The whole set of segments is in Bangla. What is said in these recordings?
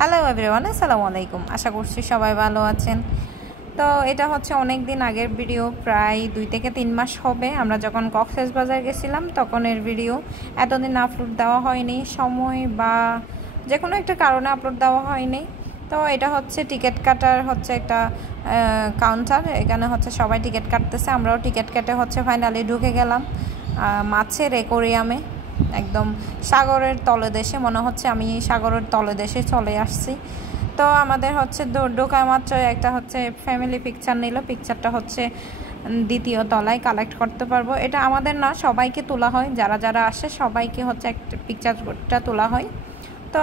হ্যালো এভরিওয়ান, আসসালামু আলাইকুম। আশা করছি সবাই ভালো আছেন। তো এটা হচ্ছে অনেক দিন আগের ভিডিও, প্রায় 2 থেকে 3 মাস হবে। আমরা যখন কক্সবাজার গেছিলাম তখন এর ভিডিও। এতদিন আপলোড দেওয়া হয়নি, সময় বা যে কোনো একটা কারণে আপলোড দেওয়া হয়নি। তো এটা হচ্ছে টিকিট কাটার হচ্ছে একটা কাউন্টার। এখানে হচ্ছে সবাই টিকিট কাটতেছে, আমরাও টিকিট কেটে হচ্ছে ফাইনালি ঢুকে গেলাম মাছের অ্যাকোয়ারিয়ামে। একদম সাগরের তলদেশে, মনে হচ্ছে আমি সাগরের তলদেশে চলে আসছি। তো আমাদের হচ্ছে ঢোকা মাত্র একটা হচ্ছে ফ্যামিলি পিকচার নিল। পিকচারটা হচ্ছে দ্বিতীয় তলায় কালেক্ট করতে পারবো। এটা আমাদের না, সবাইকে তোলা হয়, যারা যারা আসে সবাইকে হচ্ছে একটা পিকচারটা তোলা হয়। তো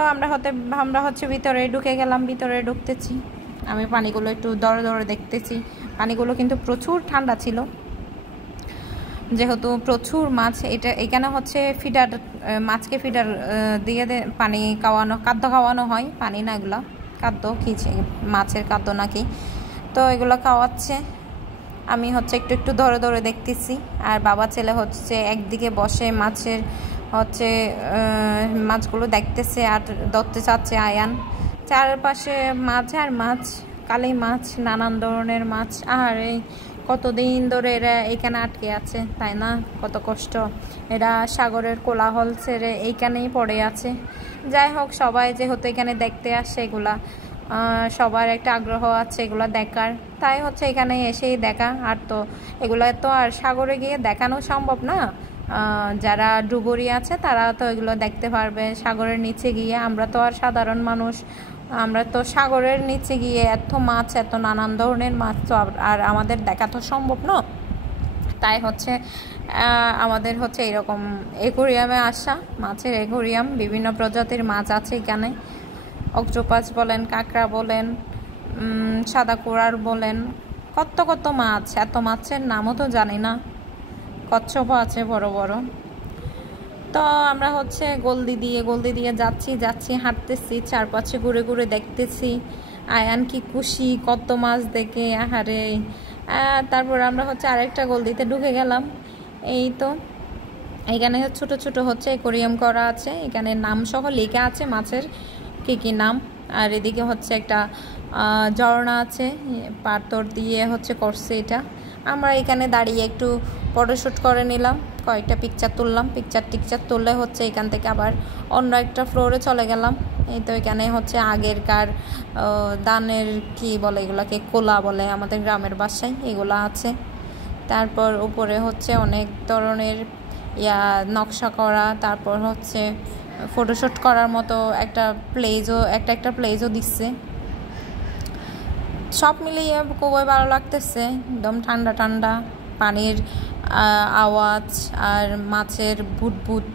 আমরা হচ্ছে ভিতরে ঢুকে গেলাম। ভিতরে ঢুকতেছি, আমি পানিগুলো একটু দরে দরে দেখতেছি। পানিগুলো কিন্তু প্রচুর ঠান্ডা ছিল, যেহেতু প্রচুর মাছ। এখানে হচ্ছে ফিডার, মাছকে ফিডার দিয়ে পানি খাওয়ানো, খাদ্য খাওয়ানো হয়। পানি না, এগুলো খাদ্য, কি মাছের খাদ্য নাকি। তো এগুলো খাওয়াচ্ছে। আমি হচ্ছে একটু একটু ধরে ধরে দেখতেছি, আর বাবা ছেলে হচ্ছে একদিকে বসে মাছের হচ্ছে মাছগুলো দেখতেছে আর ধরতে চাচ্ছে আয়ান। চারপাশে মাছ আর মাছ, কালি মাছ, নানান ধরনের মাছ। আর এই কতদিন ধরে এরা এখানে আটকে আছে, তাই না? কত কষ্ট। এরা সাগরের কোলাহল ছেড়ে এইখানেই পড়ে আছে। যাই হোক, সবাই যেহেতু এখানে দেখতে আসে, এগুলা সবার একটা আগ্রহ আছে এগুলা দেখার, তাই হচ্ছে এখানে এসেই দেখা। আর তো এগুলো তো আর সাগরে গিয়ে দেখানো সম্ভব না। যারা ডুবুরি আছে তারা তো এগুলো দেখতে পারবে সাগরের নিচে গিয়ে। আমরা তো আর সাধারণ মানুষ, আমরা তো সাগরের নিচে গিয়ে এত মাছ, এত নানান ধরনের মাছ তো আর আমাদের দেখা তো সম্ভব না। তাই হচ্ছে আমাদের হচ্ছে এরকম অ্যাকোয়ারিয়ামে আসা, মাছের অ্যাকোয়ারিয়াম। বিভিন্ন প্রজাতির মাছ আছে এখানে। অক্টোপাস বলেন, কাঁকড়া বলেন, সাদা কোরাল বলেন, কত কত মাছ। এত মাছের নামও তো জানি না। কচ্ছপও আছে বড় বড়। তো আমরা হচ্ছে গলদি দিয়ে যাচ্ছি হাঁটতেছি, চারপাশে ঘুরে ঘুরে দেখতেছি। আয়ান কি খুশি কত মাছ দেখে, আহারে। তারপর আমরা হচ্ছে আরেকটা গলদিতে ঢুকে গেলাম। এই তো এখানে ছোট ছোট হচ্ছে অ্যাকোয়ারিয়াম করা আছে, এখানে নাম সহ লেখা আছে মাছের কি নাম। আর এদিকে হচ্ছে একটা ঝর্ণা আছে, পাথর দিয়ে হচ্ছে করছে এটা। আমরা এখানে দাঁড়িয়ে একটু ফটোশ্যুট করে নিলাম, কয়েকটা পিকচার তুললাম। টিকচার তুললে হচ্ছে এখান থেকে আবার অন্য একটা ফ্লোরে চলে গেলাম। এই তো এখানে হচ্ছে আগেরকার দানের কি বলে এগুলাকে, কোলা বলে আমাদের গ্রামের ভাষায়, এগুলা আছে। তারপর উপরে হচ্ছে অনেক ধরনের নকশা করা। তারপর হচ্ছে ফটোশ্যুট করার মতো একটা প্লেজও দিচ্ছে। সব মিলিয়ে খুবই ভালো লাগতেছে, একদম ঠান্ডা ঠান্ডা পানির আওয়াজ আর মাছের ভুটভুট,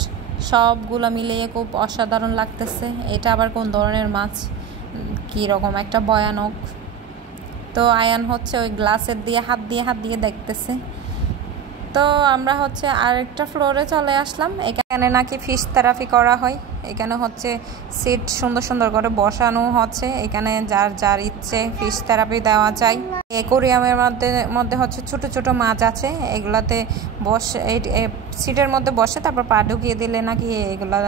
সবগুলো মিলিয়ে খুব অসাধারণ লাগতেছে। এটা আবার কোন ধরনের মাছ, কী রকম একটা ভয়ানক। তো আয়ান হচ্ছে ওই গ্লাসের দিয়ে হাত দিয়ে দেখতেছে। তো আমরা হচ্ছে আরেকটা ফ্লোরে চলে আসলাম। এখানে নাকি ফিশ থেরাপি করা হয়। এখানে হচ্ছে সিট সুন্দর সুন্দর করে বসানো হচ্ছে, এখানে যার যার ইচ্ছে ফিশ থেরাপি দেওয়া যায়। অ্যাকোয়ারিয়ামের মধ্যে হচ্ছে ছোট ছোট মাছ আছে, এগুলাতে বসে সিটের মধ্যে বসে তারপর পা ঢুকিয়ে দিলে নাকি এগুলা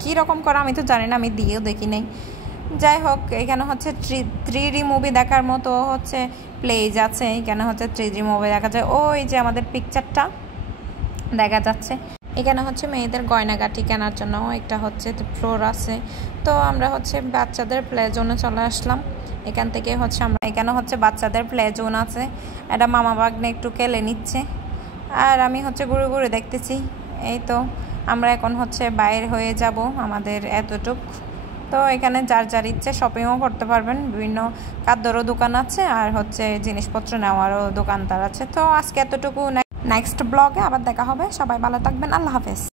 কীরকম করা আমি তো জানি না, আমি দিয়েও দেখি নাই। যাই হোক, এখানে হচ্ছে 3D মুভি দেখার মতো হচ্ছে প্লেজ আছে। এখানে হচ্ছে 3D মুভি দেখা যায়। ওই যে আমাদের পিকচারটা দেখা যাচ্ছে। এখানে হচ্ছে মেয়েদের গয়নাগাটি কেনার জন্য একটা হচ্ছে ফ্লোর আছে। তো আমরা হচ্ছে বাচ্চাদের প্লে জোনে চলে আসলাম। এখান থেকে হচ্ছে এখানে হচ্ছে বাচ্চাদের প্লে জোন আছে। এটা মামা বাগনে একটু কেলে নিচ্ছে, আর আমি হচ্ছে ঘুরে ঘুরে দেখতেছি। এই তো আমরা এখন হচ্ছে বাইরে হয়ে যাব, আমাদের এতটুক। তো এখানে যার যার ইচ্ছে শপিংও করতে পারবেন, বিভিন্ন খাদ্যরও দোকান আছে আর হচ্ছে জিনিসপত্র নেওয়ারও দোকানদার আছে। তো আজকে এতটুকু, নেক্সট ব্লগে আবার দেখা হবে। সবাই ভালো থাকবেন, আল্লাহ হাফেজ।